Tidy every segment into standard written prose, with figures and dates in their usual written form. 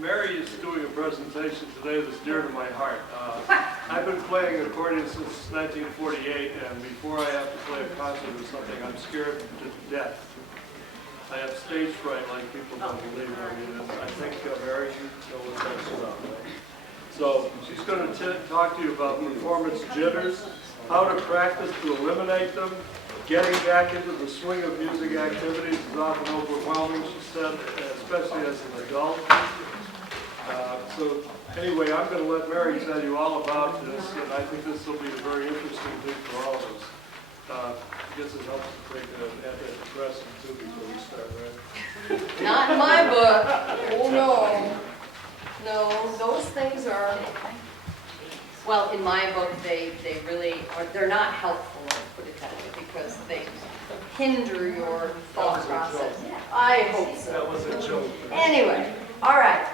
Mary is doing a presentation today that's dear to my heart. I've been playing accordion since 1948, and before I have to play a concert or something, I'm scared to death. I have stage fright like people don't believe. I mean, I think, Mary, you know what that's about, right? So she's going to talk to you about performance jitters, how to practice to eliminate them. Getting back into the swing of music activities is often overwhelming, she said, especially as an adult. So anyway, I'm going to let Mary tell you all about this, and I think this will be a very interesting thing for all of us. I guess it helps to take an antidepressant too before we start, right? Not in my book. Oh no. No, those things are, well, in my book, they really are, they're not helpful, I'll put it that way, because they hinder your thought process. I hope so. That was a joke. Anyway, all right.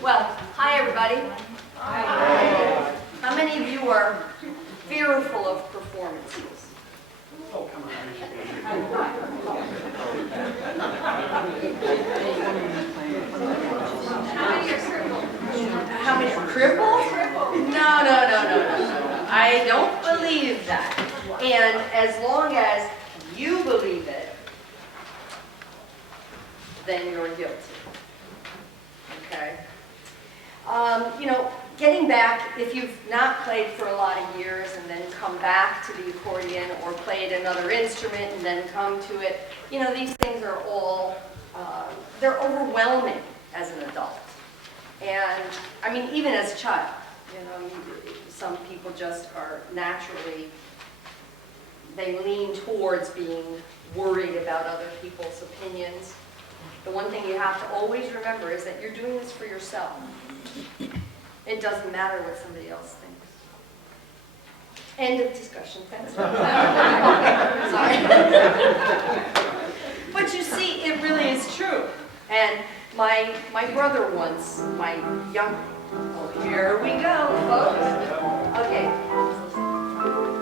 Well, hi everybody. Hi. How many of you are fearful of performances? Oh, come on. How many are crippled? No. I don't believe that. And as long as you believe it, then you're guilty. Okay? You know, getting back, if you've not played for a lot of years and then come back to the accordion or played another instrument and then come to it, you know, these things are all, they're overwhelming as an adult. And, I mean, even as a child, you know, some people just are naturally, they lean towards being worried about other people's opinions. The one thing you have to always remember is that you're doing this for yourself. It doesn't matter what somebody else thinks. End of discussion. Thanks. Sorry. But you see, it really is true. And my brother once, my young, oh, here we go, folks. Okay.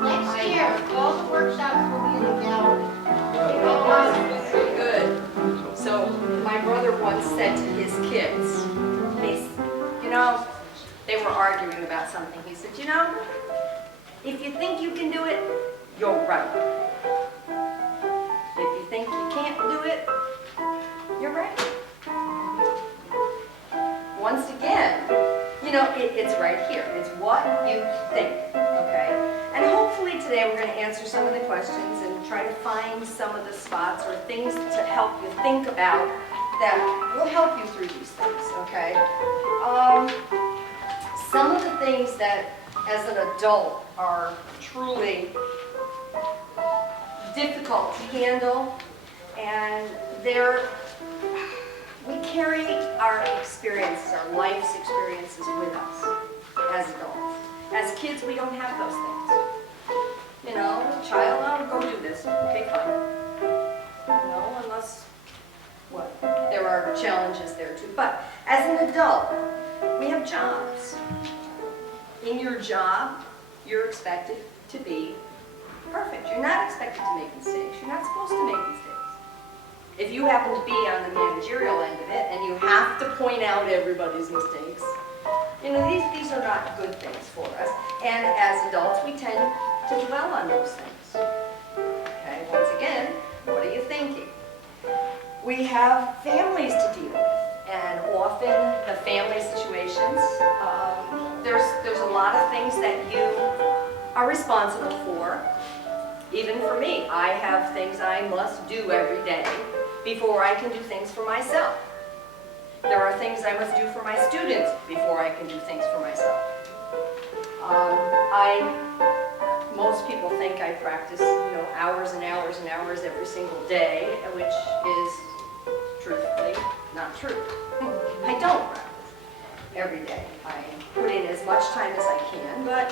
Next year, all the workshops will be in the gallery. Good. So my brother once said to his kids, you know, they were arguing about something. He said, you know, if you think you can do it, you're right. If you think you can't do it, you're right. Once again, you know, it's right here. It's what you think, okay? And hopefully today we're going to answer some of the questions and try to find some of the spots or things to help you think about that will help you through these things, okay? Some of the things that, as an adult, are truly difficult to handle, and we carry our experiences, our life's experiences with us as adults. As kids, we don't have those things. You know, a child, oh, go do this. Okay, fine. You know, unless, what? There are challenges there too. But as an adult, we have jobs. In your job, you're expected to be perfect. You're not expected to make mistakes. You're not supposed to make mistakes. If you happen to be on the managerial end of it and you have to point out everybody's mistakes, you know, these are not good things for us. And as adults, we tend to dwell on those things. Okay, once again, what are you thinking? We have families to deal with. And often the family situations, there's a lot of things that you are responsible for. Even for me, I have things I must do every day before I can do things for myself. There are things I must do for my students before I can do things for myself. Most people think I practice, you know, hours and hours and hours every single day, which is truthfully not true. I don't practice every day. I put in as much time as I can, but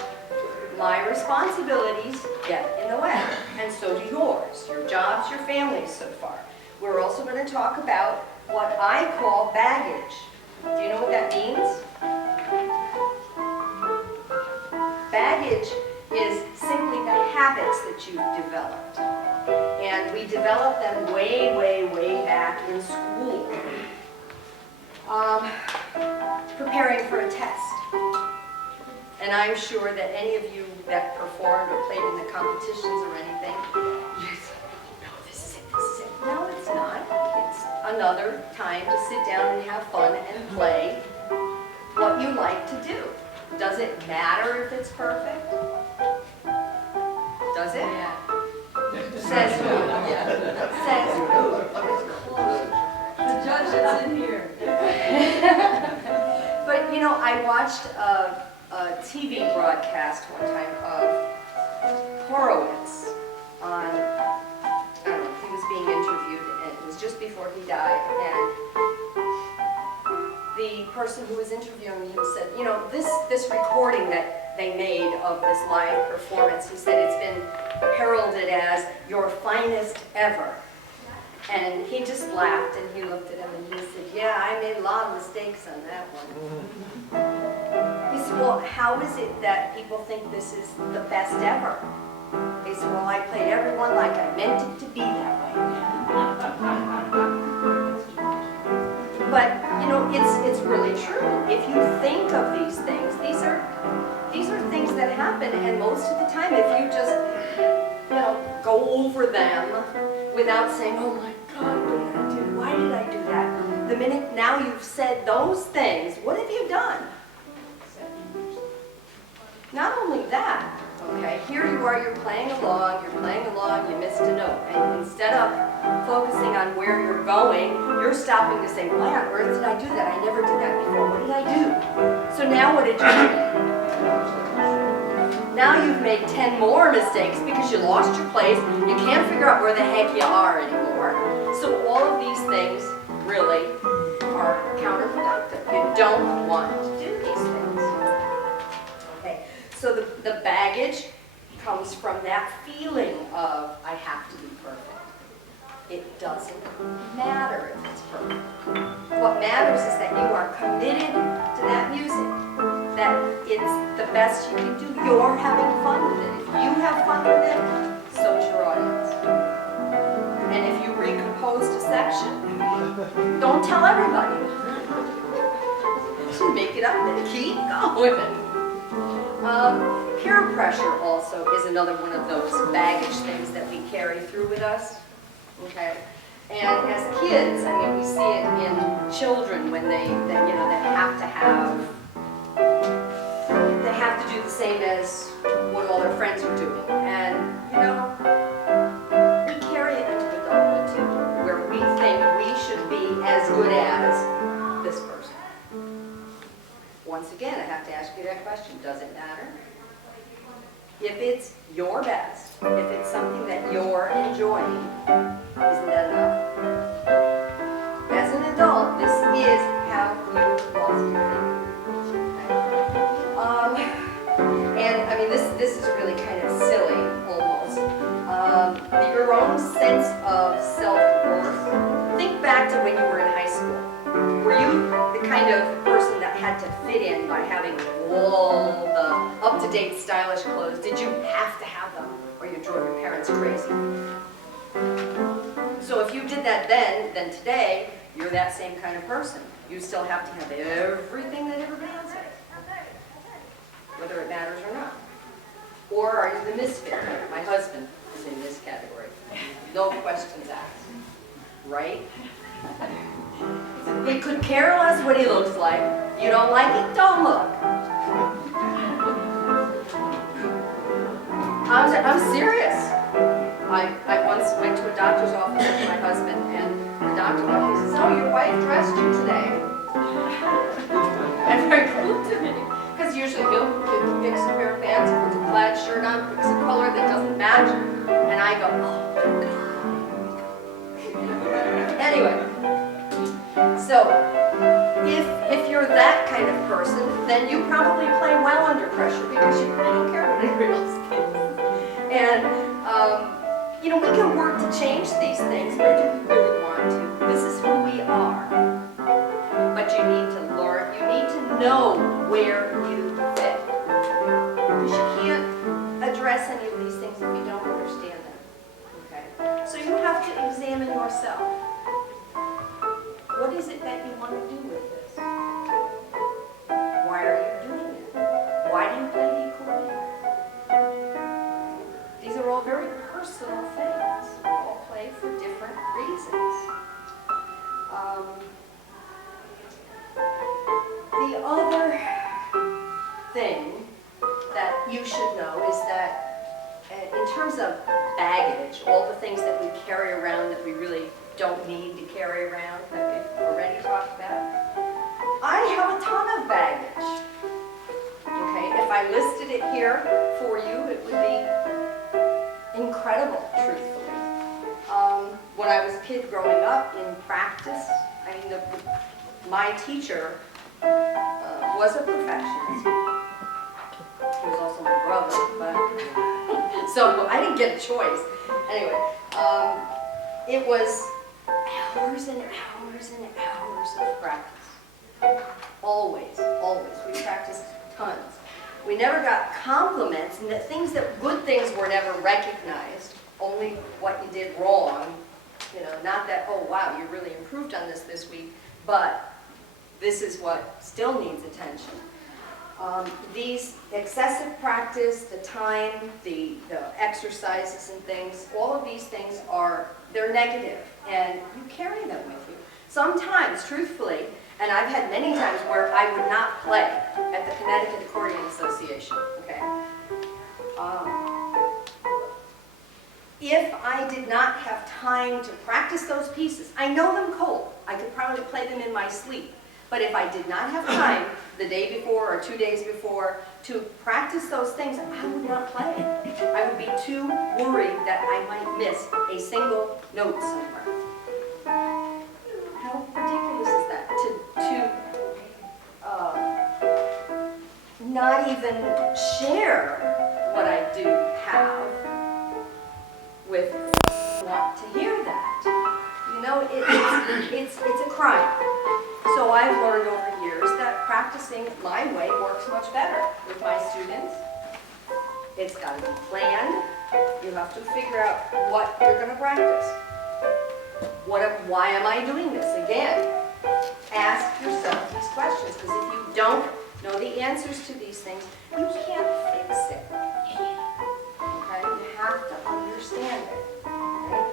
my responsibilities get in the way, and so do yours, your jobs, your families so far. We're also going to talk about what I call baggage. Do you know what that means? Baggage is simply the habits that you've developed. And we develop them way, way, way back in school. Um, preparing for a test. And I'm sure that any of you that performed or played in the competitions or anything, you said, no, this is it, this is it. No, it's not. It's another time to sit down and have fun and play what you like to do. Does it matter if it's perfect? Does it? Yeah. Says who? Says who? The judge that's in here. But you know, I watched a TV broadcast one time of Horowitz on, I don't know, he was being interviewed, and it was just before he died, and the person who was interviewing him said, you know, this recording that they made of this live performance, he said it's been heralded as your finest ever. And he just laughed and he looked at him and he said, yeah, I made a lot of mistakes on that one. He said, well, how is it that people think this is the best ever? He said, well, I played everyone like I meant it to be that way. But, you know, it's really true. If you think of these things, these are things that happen, and most of the time, if you just, you know, go over them without saying, oh my God, what did I do? Why did I do that? The minute now you've said those things, what have you done? Not only that, okay, here you are, you're playing along, you missed a note, and instead of focusing on where you're going, you're stopping to say, why on earth did I do that? I never did that before. What did I do? So now what did you do? Now you've made 10 more mistakes because you lost your place. You can't figure out where the heck you are anymore. So all of these things really are counterproductive. You don't want to do these things. Okay, so the baggage comes from that feeling of, I have to be perfect. It doesn't matter if it's perfect. What matters is that you are committed to that music, that it's the best you can do. You're having fun with it. If you have fun with it, so's your audience. And if you recomposed a section, don't tell everybody. Just make it up and keep going. Peer pressure also is another one of those baggage things that we carry through with us. Okay, and as kids, I mean, we see it in children when they have to do the same as what all their friends are doing, and you know, we carry it into adulthood too, where we think we should be as good as this person. Once again, I have to ask you that question: does it matter? If it's your best, if it's something that you're enjoying, isn't that enough? As an adult, this is how you lost your thing. And I mean, this is really kind of silly, almost. Your own sense of self-worth. Think back to when you were in high school. Were you the kind of person that had to fit in by having all the up-to-date stylish clothes? Did you have to have them, or you drove your parents crazy? So if you did that then today, you're that same kind of person. You still have to have everything that everybody else has, whether it matters or not. Or are you the misfit? My husband is in this category. No questions asked. Right? He could care less what he looks like. You don't like it? Don't look. I'm serious. I once went to a doctor's office with my husband, and the doctor looked, he says, oh, your wife dressed you today. And very cool to me. Because usually he'll fix a pair of pants, puts a plaid shirt on, picks a color that doesn't match, and I go, oh my God. Anyway, so if you're that kind of person, then you probably play well under pressure because you really don't care what anybody else thinks. And, you know, we can work to change these things, but do we really want to? This is who we are. But you need to learn, you need to know where you fit. Because you can't address any of these things if you don't understand them. Okay? So you have to examine yourself. What what is it that you want to do with this? Why are you doing it? Why do you play the accordion? These are all very personal things. We all play for different reasons. The other thing that you should know is that in terms of baggage, all the things that we carry around that we really don't need to carry around, that we've already talked about, I have a ton of baggage. Okay, if I listed it here for you, it would be incredible, truthfully. When I was a kid growing up in practice, I mean, my teacher was a perfectionist. He was also my brother, but so I didn't get a choice. Anyway, it was hours and hours and hours of practice. Always, always. We practiced tons. We never got compliments, and good things were never recognized, only what you did wrong. You know, not that, oh wow, you really improved on this week, but this is what still needs attention. These excessive practice, the time, the exercises and things, all of these things they're negative, and you carry them with you. Sometimes, truthfully, and I've had many times where I would not play at the Connecticut Accordion Association, okay? If I did not have time to practice those pieces, I know them cold. I could probably play them in my sleep. But if I did not have time the day before or 2 days before to practice those things, I would not play. I would be too worried that I might miss a single note somewhere. How ridiculous is that? To not even share what I do have with want to hear that. You know, it's a crime. So I've learned over years that practicing my way works much better with my students. It's got to be planned. You have to figure out what you're going to practice. Why am I doing this? Again, ask yourself these questions, because if you don't know the answers to these things, you can't fix it. Okay? You have to understand it. Okay?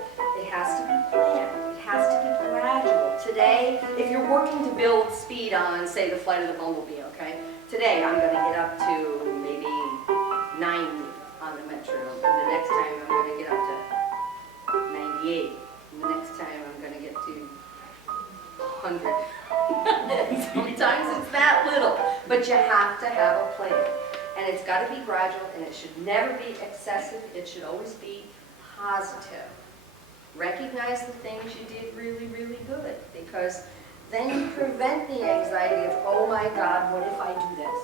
It has to be planned. It has to be gradual. Today, if you're working to build speed on, say, the flight of the bumblebee, okay? Today, I'm going to get up to maybe 90 on the metronome. And the next time, I'm going to get up to 98. And the next time, I'm going to get to 100. Sometimes it's that little. But you have to have a plan. And it's got to be gradual, and it should never be excessive. It should always be positive. Recognize the things you did really, really good, because then you prevent the anxiety of, oh my God, what if I do this?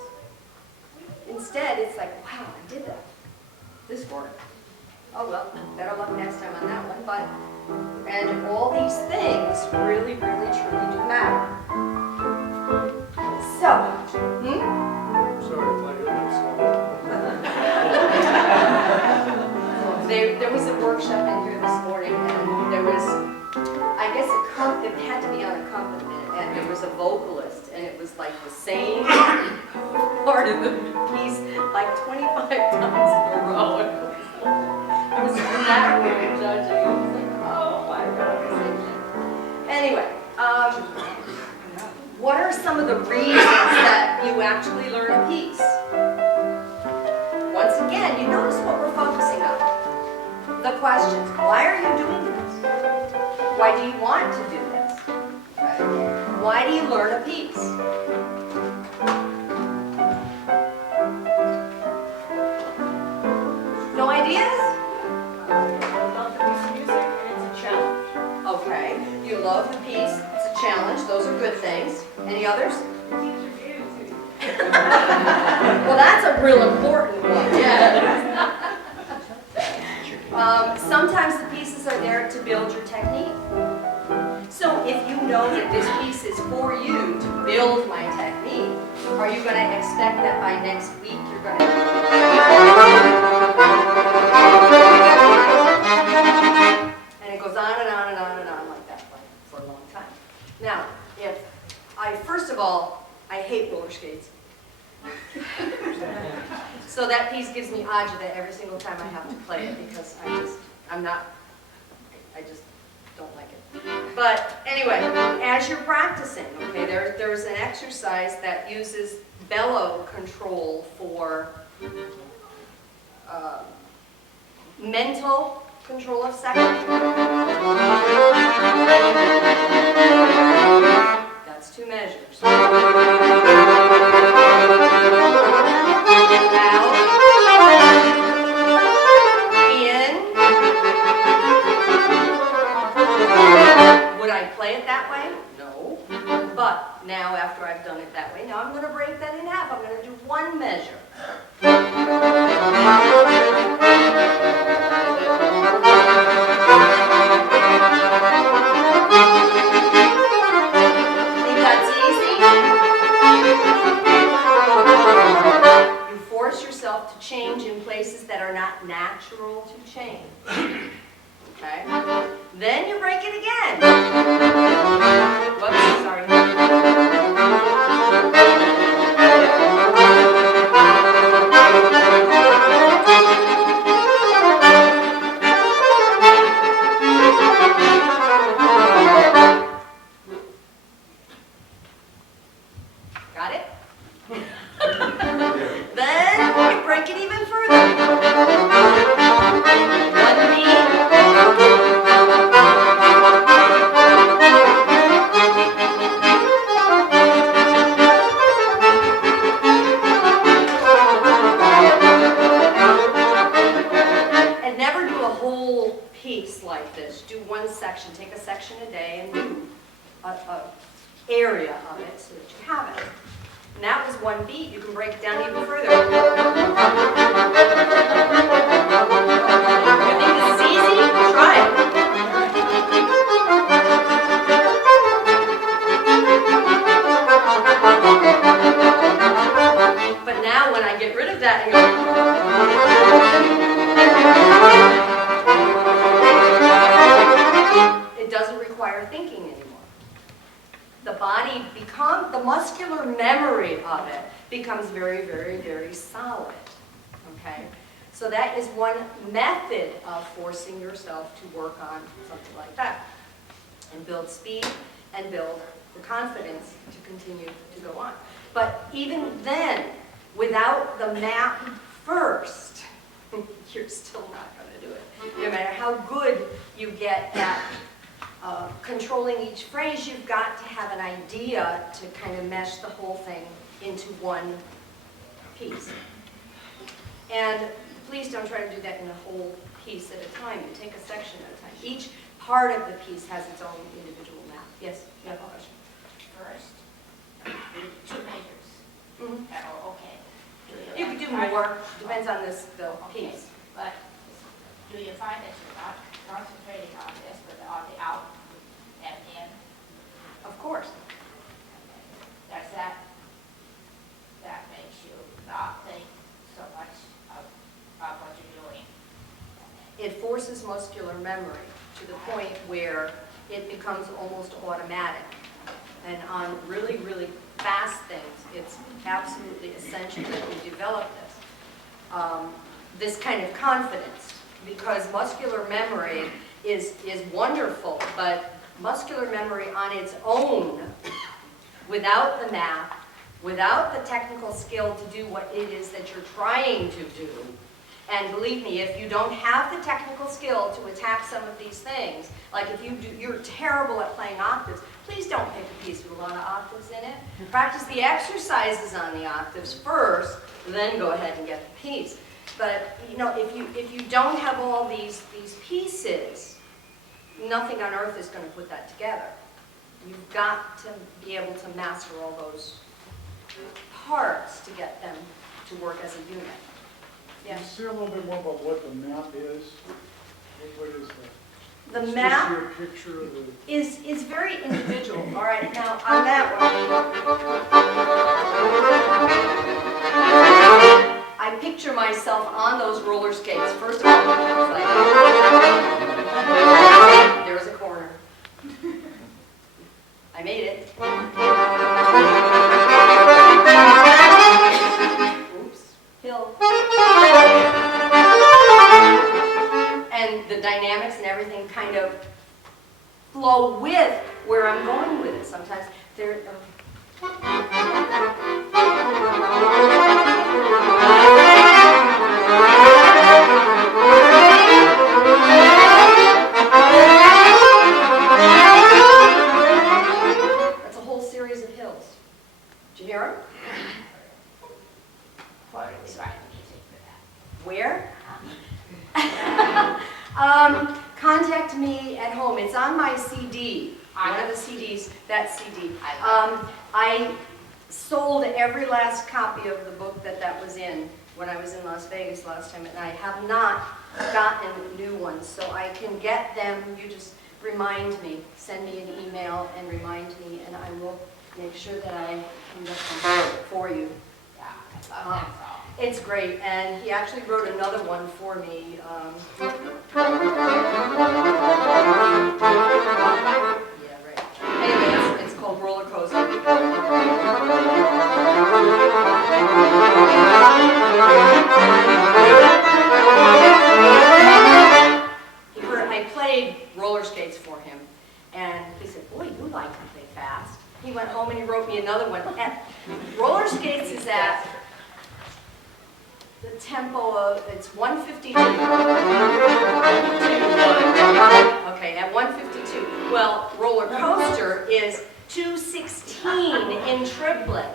Instead, it's like, wow, I did that. This worked. Oh well, better luck next time on that one. And all these things really, really, truly do matter. So, Sorry if I got there was a workshop in here this morning, and there was, I guess, it had to be on accompaniment, and there was a vocalist, and it was like the same part of the piece like 25 times in a row. It was in that room judging. It was like, oh my God. Anyway, what are some of the reasons that you actually learn a piece? Once again, you notice what we're focusing on. The questions. Why are you doing this? Why do you want to do this? Okay. Why do you learn a piece? No ideas? I love the piece of music, and it's a challenge. Okay. You love the piece. It's a challenge. Those are good things. Any others? Well, that's a real important one. Yeah. Sometimes the pieces are there to build your technique. So if you know that this piece is for you to build my technique, are you going to expect that by next week you're going to... And it goes on and on and on and on like that for a long time. Now, if first of all, I hate roller skates. So that piece gives me agita every single time I have to play it because I just don't like it. But anyway, as you're practicing, okay, there's an exercise that uses bellow control for mental control of second. That's 2 measures. Would I play it that way? No. But now after I've done it that way, now I'm going to break that in half. I'm going to do 1 measure. Think that's easy? You force yourself to change in places that are not natural to change. Okay? Then you break it again. Whoops, sorry. Got it? Then you break it even further. 1 beat. Like this. Do 1 section. Take a section a day and do an area of it so that you have it. And that was 1 beat. You can break it down even further. You think this is easy? Try it. But now when I get rid of that and go, it doesn't require thinking anymore. The body becomes, the muscular memory of it becomes very, very, very solid. Okay? So that is one method of forcing yourself to work on something like that. And build speed and build the confidence to continue to go on. But even then, without the map first, you're still not going to do it. No matter how good you get at controlling each phrase, you've got to have an idea to kind of mesh the whole thing into 1 piece. And please don't try to do that in a whole piece at a time. You take a section at a time. Each part of the piece has its own individual map. Yes, you have a question? First, 2 measures. Mm-hmm. Oh, okay. You could do more. Depends on the Okay. piece. But do you find that you're not concentrating on this, but on the out and in? Of course. Does that makes you not think so much of what you're doing? It forces muscular memory to the point where it becomes almost automatic. And on really, really fast things, it's absolutely essential that you develop this kind of confidence, because muscular memory is wonderful, but muscular memory on its own, without the map, without the technical skill to do what it is that you're trying to do, and believe me, if you don't have the technical skill to attack some of these things, like if you're terrible at playing octaves, please don't pick a piece with a lot of octaves in it. Practice the exercises on the octaves first, then go ahead and get the piece. But you know, if you don't have all these pieces, nothing on earth is going to put that together. You've got to be able to master all those parts to get them to work as a unit. Can you say a little bit more about what the map is? What is that? The It's map just your picture of the... is very individual. All right, now on that one, I picture myself on those roller skates. First of all, it's like, there's a corner. I made it. Oops, hill. And the dynamics and everything kind of flow with where I'm going with it. Sometimes there. That's a whole series of hills. Did you hear them? Where do we write the music for that? Where? Contact me at home. It's on my CD. One of the CDs, that CD. I sold every last copy of the book that was in when I was in Las Vegas last time, and I have not gotten new ones, so I can get them. You just remind me, send me an email and remind me, and I will make sure that I can get them for you. Yeah, I love that song. It's great, and he actually wrote another one for me. Yeah, right. Anyway, it's called Roller Coaster. I played roller skates for him, and he said, "Boy, you like to play fast." He went home and he wrote me another one. And roller skates is at the tempo of, it's 152. Okay, at 152. Well, roller coaster is 216 in triplet.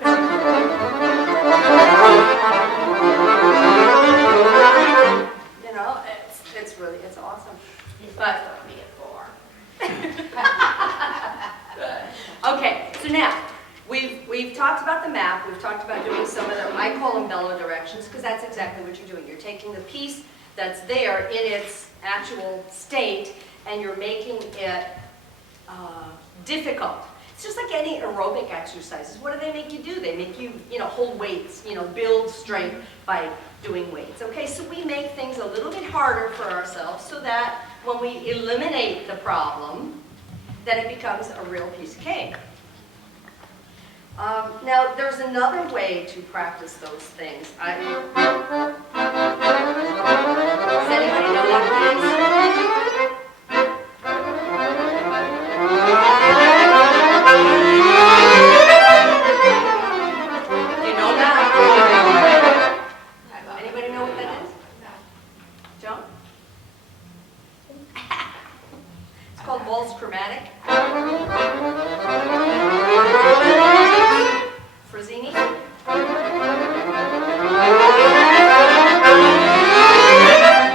You know, it's really, it's awesome. But It'll be at 4. okay, so now we've talked about the map. We've talked about doing some of them. I call them bellow directions because that's exactly what you're doing. You're taking the piece that's there in its actual state and you're making it difficult. It's just like any aerobic exercises. What do they make you do? They make you, hold weights, build strength by doing weights. Okay, so we make things a little bit harder for ourselves so that when we eliminate the problem, then it becomes a real piece of cake. Now, there's another way to practice those things. Does anybody know what it is? Do you know that? Anybody know what that is? Joan? It's called waltz chromatic. Frazzini?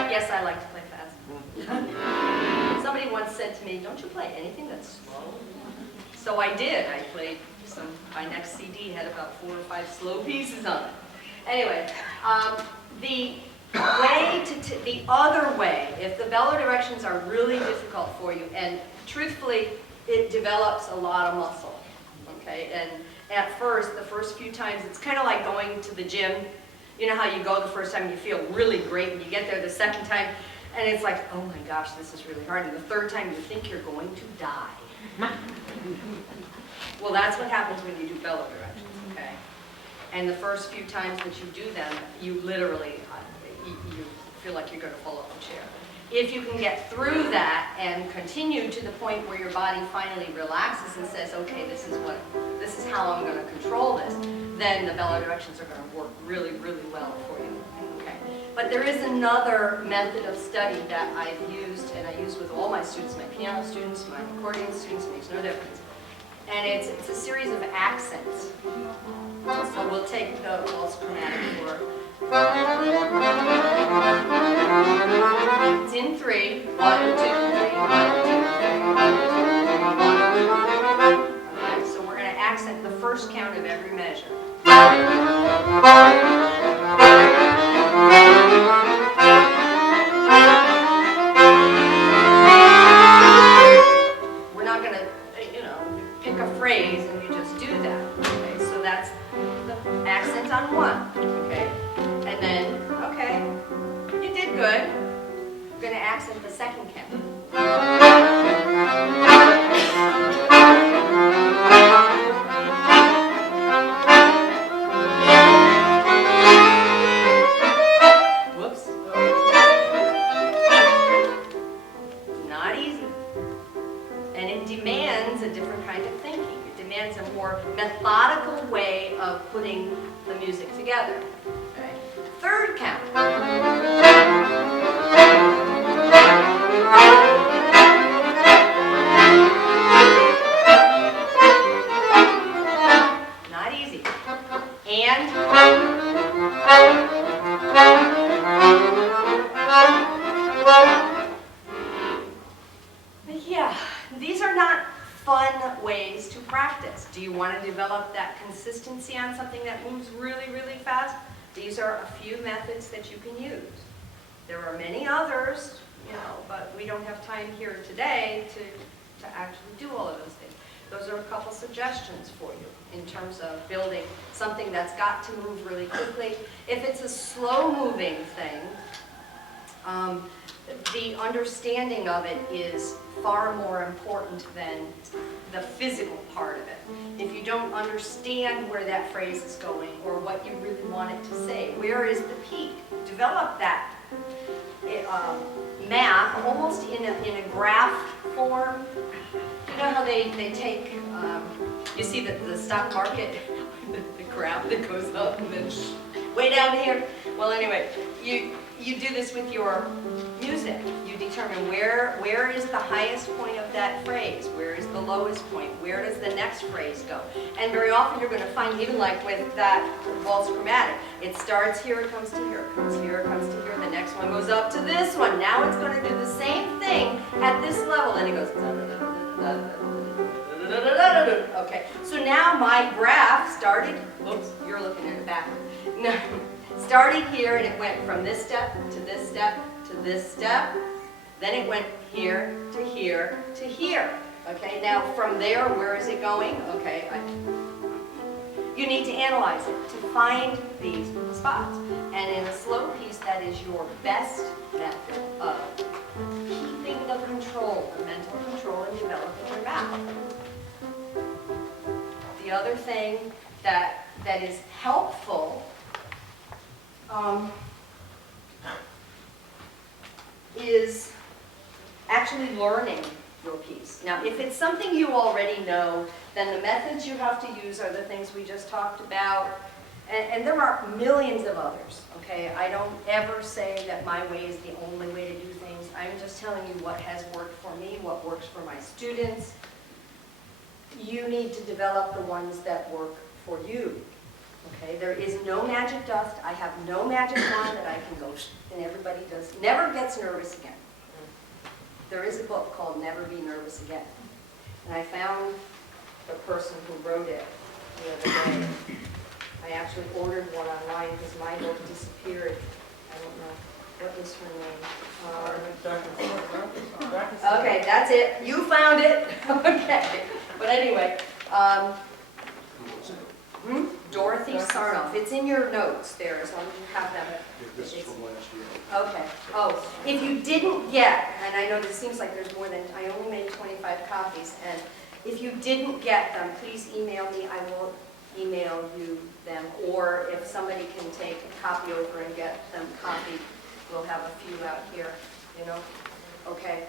Yes, I like to play fast. Somebody once said to me, "Don't you play anything that's slow?" So I did. I played some, my next CD had about 4 or 5 slow pieces on it. Anyway, the other way, if the bellow directions are really difficult for you, and truthfully, it develops a lot of muscle, okay? And at first, the first few times, it's kind of like going to the gym. You know how you go the first time and you feel really great, and you get there the second time, and it's like, oh my gosh, this is really hard. And the third time, you think you're going to die. Well, that's what happens when you do bellow directions, okay? And the first few times that you do them, you literally, you feel like you're going to fall off the chair. If you can get through that and continue to the point where your body finally relaxes and says, okay, this is how I'm going to control this, then the bellow directions are going to work really, really well for you. Okay. But there is another method of study that I've used, and I use with all my students, my piano students, my accordion students, it makes no difference. And it's a series of accents. So we'll take the waltz chromatic for. It's in 3. 1, 2, 3, 1, 2, 3, 1, 2, 3, 1. Okay, so we're going to accent the first count of every measure. We're not going to, pick a phrase and you just do that. Okay, so that's the accent on 1. Okay, and then, okay, you did good. We're going to accent the second count. demands a more methodical way of putting the music together. Okay? Third count. Not easy. And yeah, these are not fun ways to practice. Do you want to develop that consistency on something that moves really, really fast? These are a few methods that you can use. There are many others, but we don't have time here today to actually do all of those things. Those are a couple suggestions for you in terms of building something that's got to move really quickly. If it's a slow-moving thing, the understanding of it is far more important than the physical part of it. If you don't understand where that phrase is going or what you really want it to say, where is the peak? Develop that map almost in a graph form. You know how they take, you see the stock market, the graph that goes up and then way down here? Well, anyway, you do this with your music. You determine where is the highest point of that phrase, where is the lowest point, where does the next phrase go. And very often you're going to find, even like with that waltz chromatic, it starts here, it comes to here, it comes here, it comes to here, the next one goes up to this one. Now it's going to do the same thing at this level, and it goes okay, so now my graph started, oops, you're looking at it backwards. No, started here and it went from this step to this step to this step. Then it went here to here to here. Okay, now from there, where is it going? Okay, you need to analyze it to find these spots. And in a slow piece, that is your best method of keeping the control, the mental control, and developing your mouth. The other thing that is helpful is actually learning your piece. Now, if it's something you already know, then the methods you have to use are the things we just talked about. And there are millions of others, okay? I don't ever say that my way is the only way to do things. I'm just telling you what has worked for me, what works for my students. You need to develop the ones that work for you, okay? There is no magic dust. I have no magic wand that I can go and everybody never gets nervous again. There is a book called Never Be Nervous Again. And I found the person who wrote it the other day. I actually ordered one online because my book disappeared. I don't know. What is her name? Okay, that's it. You found it. Okay. But anyway, Dorothy Sarnoff. It's in your notes there, as long as you have them. This is from last year. Okay. Oh, if you didn't get, and I know this seems like there's more than, I only made 25 copies, and if you didn't get them, please email me. I will email you them, or if somebody can take a copy over and get them copied, we'll have a few out here, you know? Okay.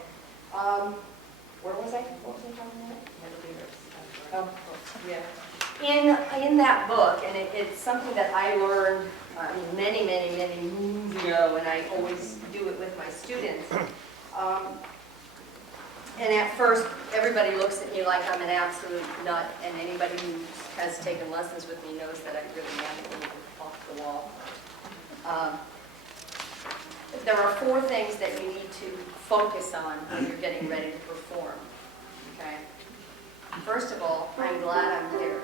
Where was I? What was I talking about? Oh, yeah. In that book, and it's something that I learned many moons ago, and I always do it with my students. And at first, everybody looks at me like I'm an absolute nut, and anybody who has taken lessons with me knows that I really am a little off the wall. There are 4 things that you need to focus on when you're getting ready to perform. Okay? First of all, I'm glad I'm here.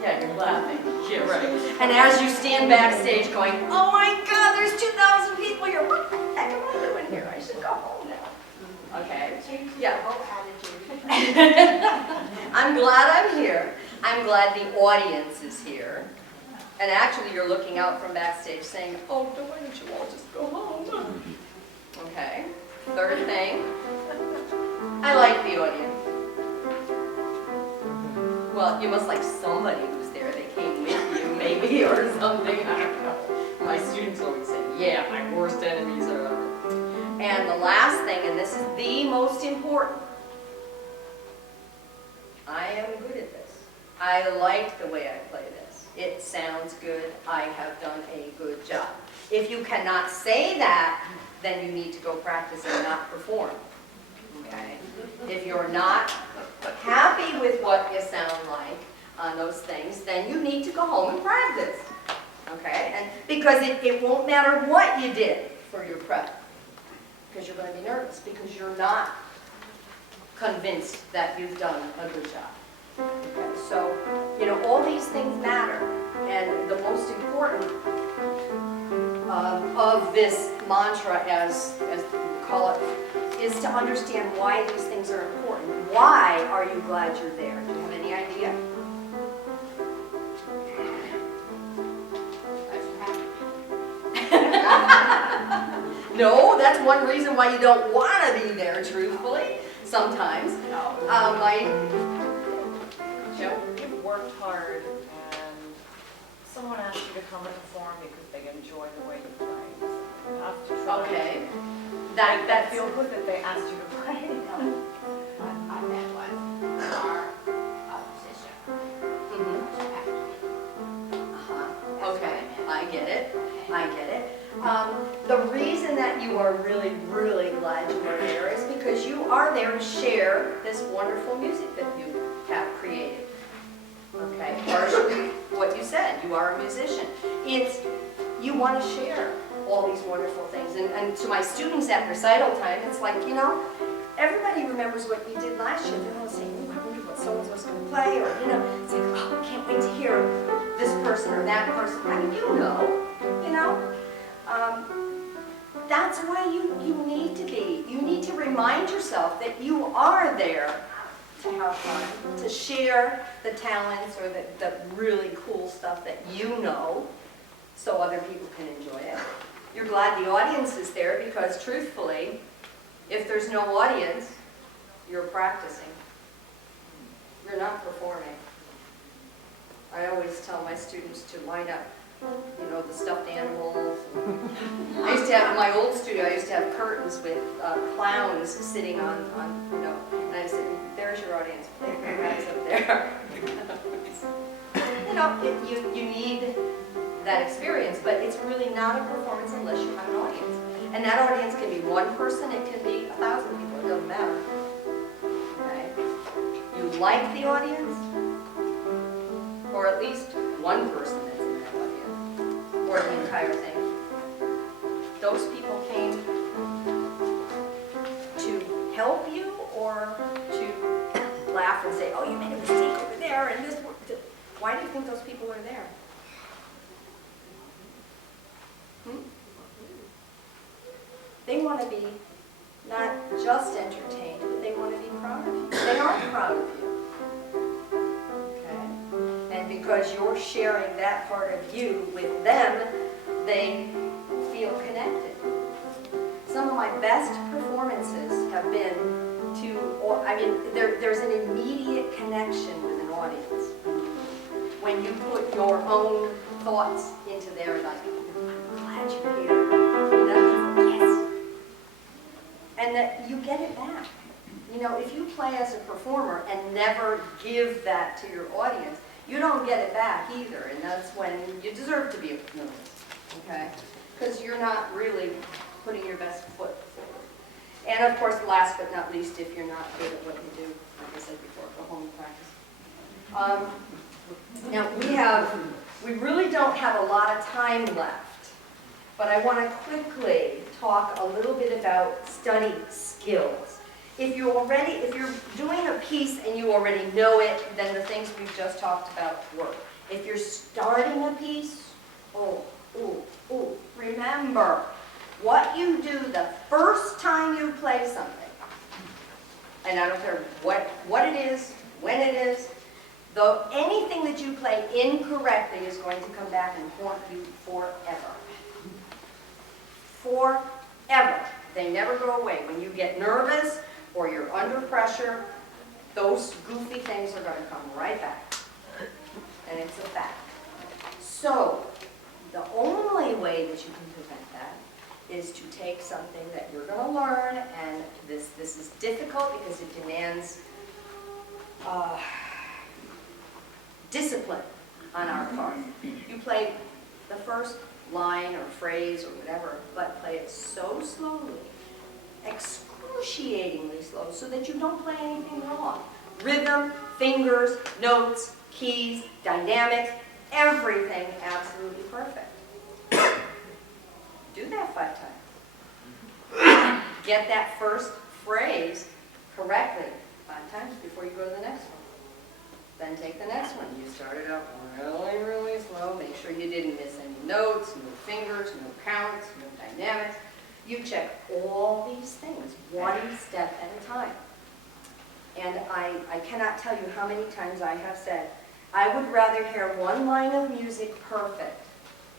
Yeah, you're laughing. Yeah, right. And as you stand backstage going, oh my God, there's 2,000 people here. What the heck am I doing here? I should go home now. Okay. Yeah. I'm glad I'm here. I'm glad the audience is here. And actually, you're looking out from backstage saying, oh, why don't you all just go home? Okay. Third thing, I like the audience. Well, you must like somebody who's there. They came with you, maybe, or something. I don't know. My students always say, yeah, my worst enemies are others. And the last thing, and this is the most important, am good at this. I like the way I play this. It sounds good. I have done a good job. If you cannot say that, then you need to go practice and not perform. Okay? If you're not happy with what you sound like on those things, then you need to go home and practice. Okay? And because it won't matter what you did for your prep, because you're going to be nervous, because you're not convinced that you've done a good job. Okay? So, you know, all these things matter, and the most important of this mantra, as we call it, is to understand why these things are important. Why are you glad you're there? Do you have any idea? No, that's one reason why you don't want to be there, truthfully, sometimes. You've worked hard and someone asked you to come and perform because they enjoy the way you play. So you have to try. Okay. That That's feel good that they asked you to play. I met one, our musician, Mhm. she actually, Uh-huh. Okay, I get it. I get it. The reason that you are really, really glad you are there is because you are there to share this wonderful music that you have created. Okay, partially what you said, you are a musician. You want to share all these wonderful things. And to my students at recital time, it's like, you know, everybody remembers what you did last year. They're all saying, oh, I wonder what so-and-so's going to play, or, you know, it's like, oh, I can't wait to hear this person or that person. I mean, you know. That's why you need to be. You need to remind yourself that you are there to have fun, to share the talents or the really cool stuff that you know so other people can enjoy it. You're glad the audience is there because, truthfully, if there's no audience, you're practicing. You're not performing. I always tell my students to line up, you know, the stuffed animals. I used to have, in my old studio, I used to have curtains with clowns sitting on, you know, and I said, there's your audience, play your guys up there. You know, you need that experience, but it's really not a performance unless you have an audience. And that audience can be one person, it can be 1,000 people, it doesn't matter. Okay? You like the audience, or at least one person that's in that audience, or the entire thing. Those people came to help you or to laugh and say, oh, you made a mistake over there, and this. Why do you think those people are there? They want to be not just entertained, but they want to be proud of you. They are proud of you. Okay? And because you're sharing that part of you with them, they feel connected. Some of my best performances have been there's an immediate connection with an audience. When you put your own thoughts into their life. I'm glad you're here. You know, yes. And that you get it back. You know, if you play as a performer and never give that to your audience, you don't get it back either. And that's when you deserve to be nervous. Okay? Because you're not really putting your best foot forward. And of course, last but not least, if you're not good at what you do, like I said before, go home and practice. Now, we really don't have a lot of time left, but I want to quickly talk a little bit about study skills. If you're doing a piece and you already know it, then the things we've just talked about work. If you're starting a piece, remember what you do the first time you play something. And I don't care what it is, when it is, though anything that you play incorrectly is going to come back and haunt you forever. Forever. They never go away. When you get nervous or you're under pressure, those goofy things are going to come right back. And it's a fact. So, the only way that you can prevent that is to take something that you're going to learn, and this is difficult because it demands discipline on our part. You play the first line or phrase or whatever, but play it so slowly, excruciatingly slow, so that you don't play anything wrong. Rhythm, fingers, notes, keys, dynamics, everything absolutely perfect. Do that 5 times. Get that first phrase correctly 5 times before you go to the next one. Then take the next one. You started out really, really slow. Make sure you didn't miss any notes, no fingers, no counts, no dynamics. You check all these things one step at a time. And I cannot tell you how many times I have said, I would rather hear one line of music perfect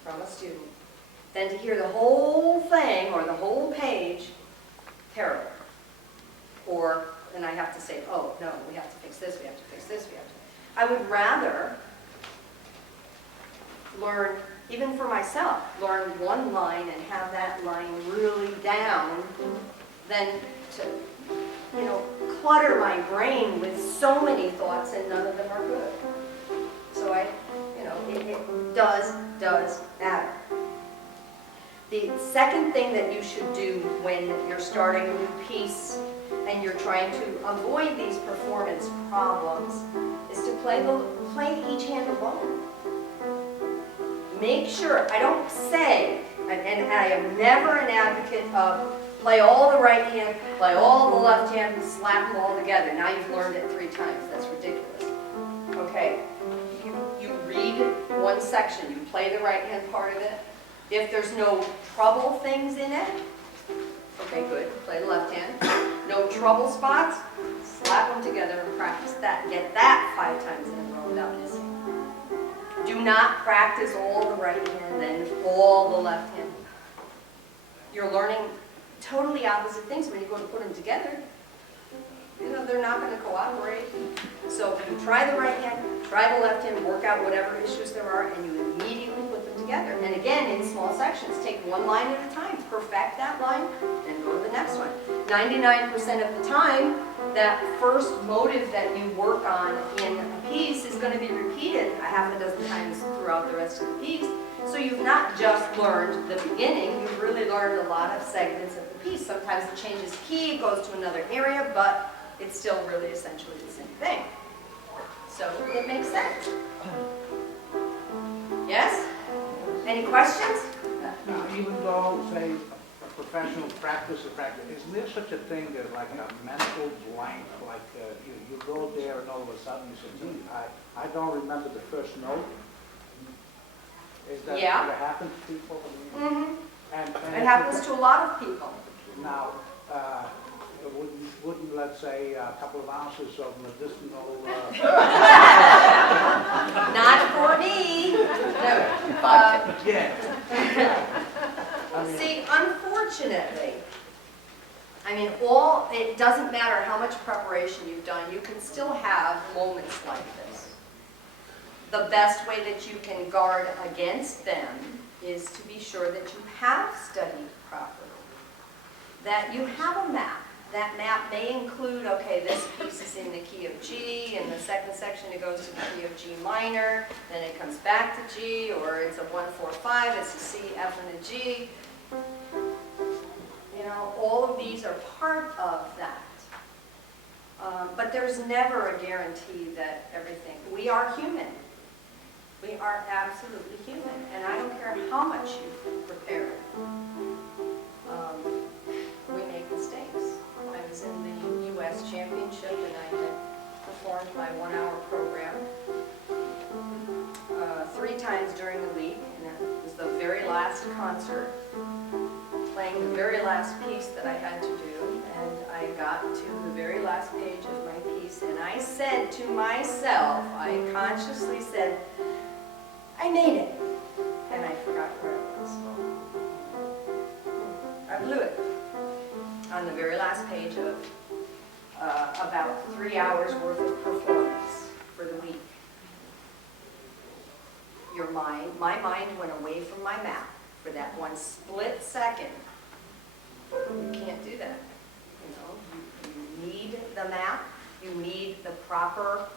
from a student than to hear the whole thing or the whole page terrible. Or, and I have to say, oh, no, we have to fix this, we have to fix this, we have to. I would rather learn, even for myself, learn one line and have that line really down than to, you know, clutter my brain with so many thoughts and none of them are good. So it does matter. The second thing that you should do when you're starting a new piece and you're trying to avoid these performance problems is to play each hand alone. Make sure, I don't say, and I am never an advocate of play all the right hand, play all the left hand, and slap them all together. Now you've learned it 3 times. That's ridiculous. Okay, you read one section, you play the right hand part of it. If there's no trouble things in it, okay, good, play the left hand. No trouble spots, slap them together and practice that. Get that 5 times in a row without missing. Do not practice all the right hand and all the left hand. You're learning totally opposite things when you go to put them together. You know, they're not going to cooperate. So you try the right hand, try the left hand, work out whatever issues there are, and you immediately put them together. And again, in small sections, take one line at a time, perfect that line, and go to the next one. 99% of the time, that first motive that you work on in a piece is going to be repeated a half a dozen times throughout the rest of the piece. So you've not just learned the beginning, you've really learned a lot of segments of the piece. Sometimes it changes key, goes to another area, but it's still really essentially the same thing. So it makes sense. Yes? Any questions? Now, even though, say, a professional practice, isn't there such a thing as like a mental blank? Like you go there and all of a sudden you say, gee, I don't remember the first note. Is that Yeah. what happens to people? Mm-hmm. And It happens to a lot of people. Now, wouldn't, let's say, a couple of ounces of medicinal... Not for me. No. Yeah. I mean, See, unfortunately, it doesn't matter how much preparation you've done, you can still have moments like this. The best way that you can guard against them is to be sure that you have studied properly, that you have a map. That map may include, okay, this piece is in the key of G, in the second section it goes to the key of G minor, then it comes back to G, or it's a 1-4-5, it's a C, F, and a G. You know, all of these are part of that. But there's never a guarantee that everything, we are human. We are absolutely human, and I don't care how much you've prepared. We make mistakes. I was in the U.S. Championship, and I had performed my 1-hour program 3 times during the week, and it was the very last concert, playing the very last piece that I had to do, and I got to the very last page of my piece, and I said to myself, I consciously said, I made it, and I forgot where it was. I blew it on the very last page of about 3 hours worth of performance for the week. My mind went away from my map for that one split second. You can't do that. You know, you need the map, you need the proper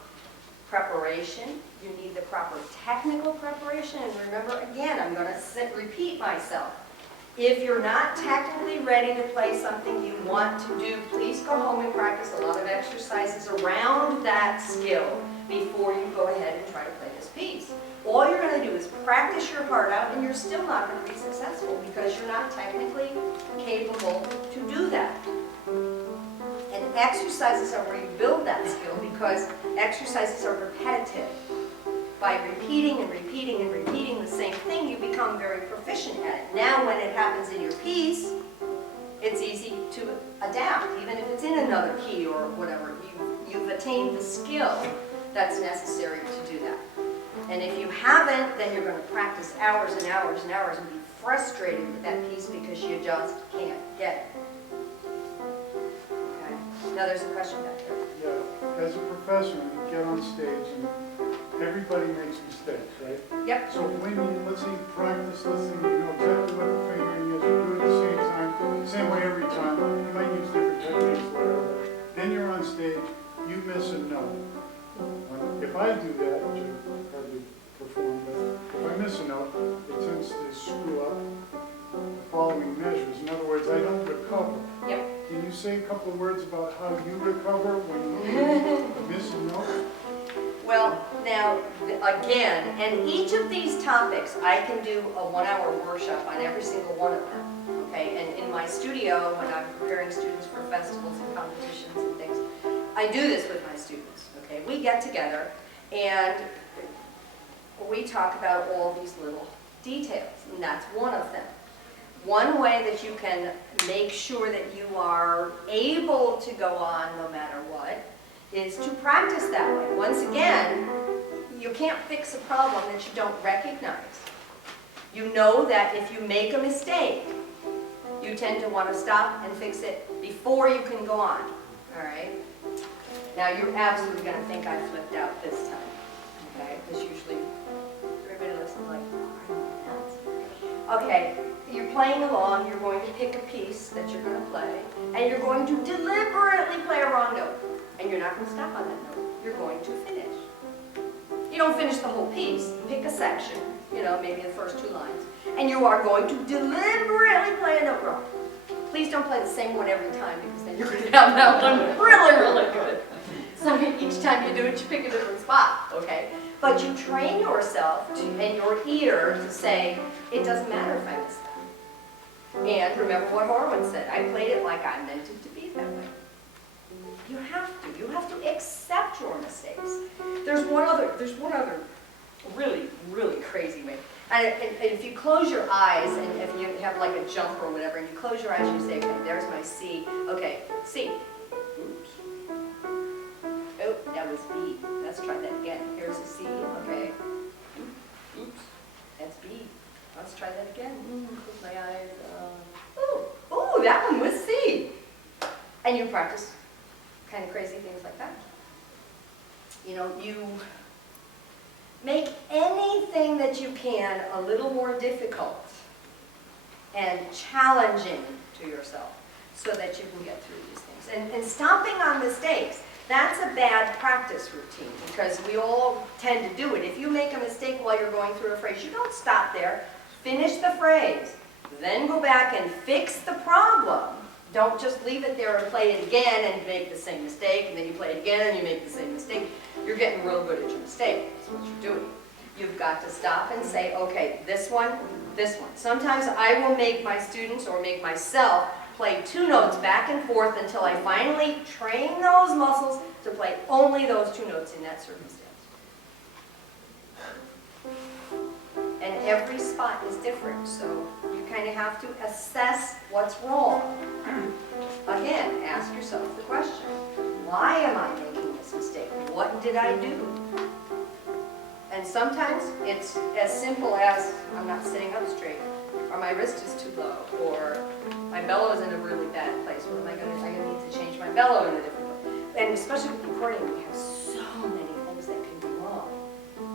preparation, you need the proper technical preparation, and remember, again, I'm going to repeat myself. If you're not technically ready to play something you want to do, please go home and practice a lot of exercises around that skill before you go ahead and try to play this piece. All you're going to do is practice your heart out, and you're still not going to be successful because you're not technically capable to do that. And exercises are where you build that skill, because exercises are repetitive. By repeating and repeating and repeating the same thing, you become very proficient at it. Now when it happens in your piece, it's easy to adapt, even if it's in another key or whatever. You've attained the skill that's necessary to do that. And if you haven't, then you're going to practice hours and hours and hours and be frustrated with that piece because you just can't get it. Okay. Now there's a question back here. Yeah, as a professional, you get on stage and everybody makes mistakes, right? Yep. So when you, let's say you practice listening, you know exactly what the fingering is, you do it at the same time, same way every time, you might use different techniques, whatever. Then you're on stage, you miss a note. If I do that, which I hardly perform, but if I miss a note, it tends to screw up the following measures. In other words, I don't recover. Yep. Can you say a couple of words about how you recover when you miss a note? Well, now, again, and each of these topics, I can do a 1-hour workshop on every single one of them, okay? And in my studio, when I'm preparing students for festivals and competitions and things, I do this with my students, okay? We get together and we talk about all these little details, and that's one of them. One way that you can make sure that you are able to go on no matter what is to practice that way. Once again, you can't fix a problem that you don't recognize. You know that if you make a mistake, you tend to want to stop and fix it before you can go on, all right? Now, you're absolutely going to think I flipped out this time, okay? Because usually everybody listens like, okay, you're playing along, you're going to pick a piece that you're going to play, and you're going to deliberately play a wrong note. And you're not going to stop on that note. You're going to finish. You don't finish the whole piece. You pick a section, you know, maybe the first 2 lines, and you are going to deliberately play a note wrong. Please don't play the same one every time, because then you're going to have that one really, really good. So each time you do it, you pick a different spot, okay? But you train yourself and your ear to say, it doesn't matter if I miss that. And remember what Horwin said, I played it like I meant it to be that way. You have to accept your mistakes. There's one other really, really crazy way. And if you close your eyes, and if you have like a jump or whatever, and you close your eyes, you say, okay, there's my C. Okay, C. Oops. Oh, that was B. Let's try that again. Here's a C, okay. Oops, that's B. Let's try that again. Close my eyes. Ooh, that one was C. And you practice kind of crazy things like that. You know, you make anything that you can a little more difficult and challenging to yourself so that you can get through these things. And stopping on mistakes, that's a bad practice routine because we all tend to do it. If you make a mistake while you're going through a phrase, you don't stop there. Finish the phrase, then go back and fix the problem. Don't just leave it there and play it again and make the same mistake, and then you play it again and you make the same mistake. You're getting real good at your mistake. That's what you're doing. You've got to stop and say, okay, this one, this one. Sometimes I will make my students or make myself play 2 notes back and forth until I finally train those muscles to play only those 2 notes in that circumstance. And every spot is different, so you kind of have to assess what's wrong. Again, ask yourself the question, why am I making this mistake? What did I do? And sometimes it's as simple as, I'm not sitting up straight, or my wrist is too low, or my bellow is in a really bad place. What am I going to do? I'm going to need to change my bellow in a different way. And especially with recording, we have so many things that can go wrong.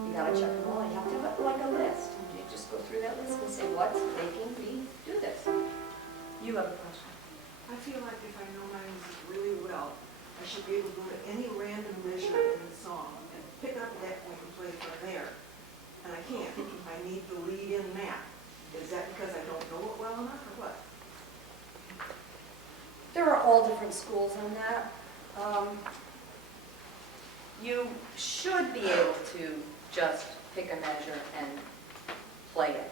You got to check them all. You have to have it like a list. You just go through that list and say, what's making me do this? You have a question. I feel like if I know my music really well, I should be able to go to any random measure in the song and pick up need the lead in that. Is that because I don't know it well enough or what? There are all different schools on that. You should be able to just pick a measure and play it.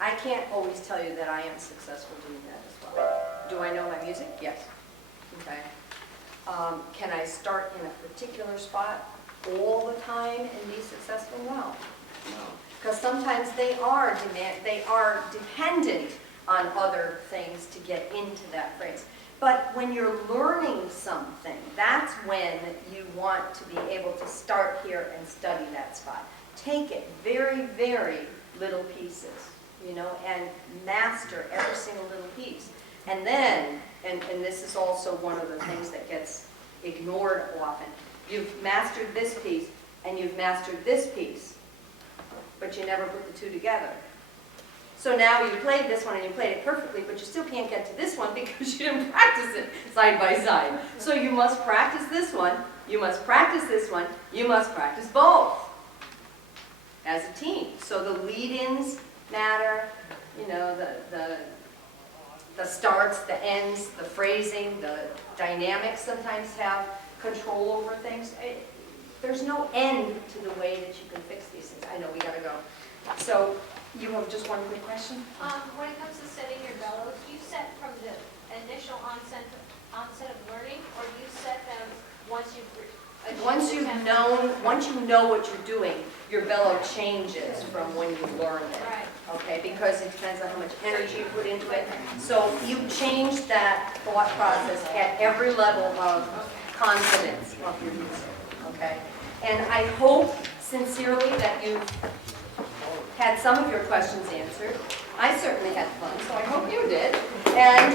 I can't always tell you that I am successful doing that as well. Do I know my music? Yes. Okay. Can I start in a particular spot all the time and be successful? No. Because sometimes they are dependent on other things to get into that phrase. But when you're learning something, that's when you want to be able to start here and study that spot. Take it very, very little pieces, you know, and master every single little piece. And then, and this is also one of the things that gets ignored often, you've mastered this piece and you've mastered this piece, but you never put the two together. So now you played this one and you played it perfectly, but you still can't get to this one because you didn't practice it side by side. So you must practice this one, you must practice this one, you must practice both as a team. So the lead-ins matter, you know, the starts, the ends, the phrasing, the dynamics sometimes have control over things. There's no end to the way that you can fix these things. I know, we gotta go. So, you have just one quick question? When it comes to setting your bellows, do you set from the initial onset of learning, or do you set them once you've Once you know what you're doing, your bellow changes from when you learned it. Right. Okay, because it depends on how much energy you put into it. So you change that thought process at every level of confidence of your music. Okay? And I hope sincerely that you've had some of your questions answered. I certainly had fun, so I hope you did. And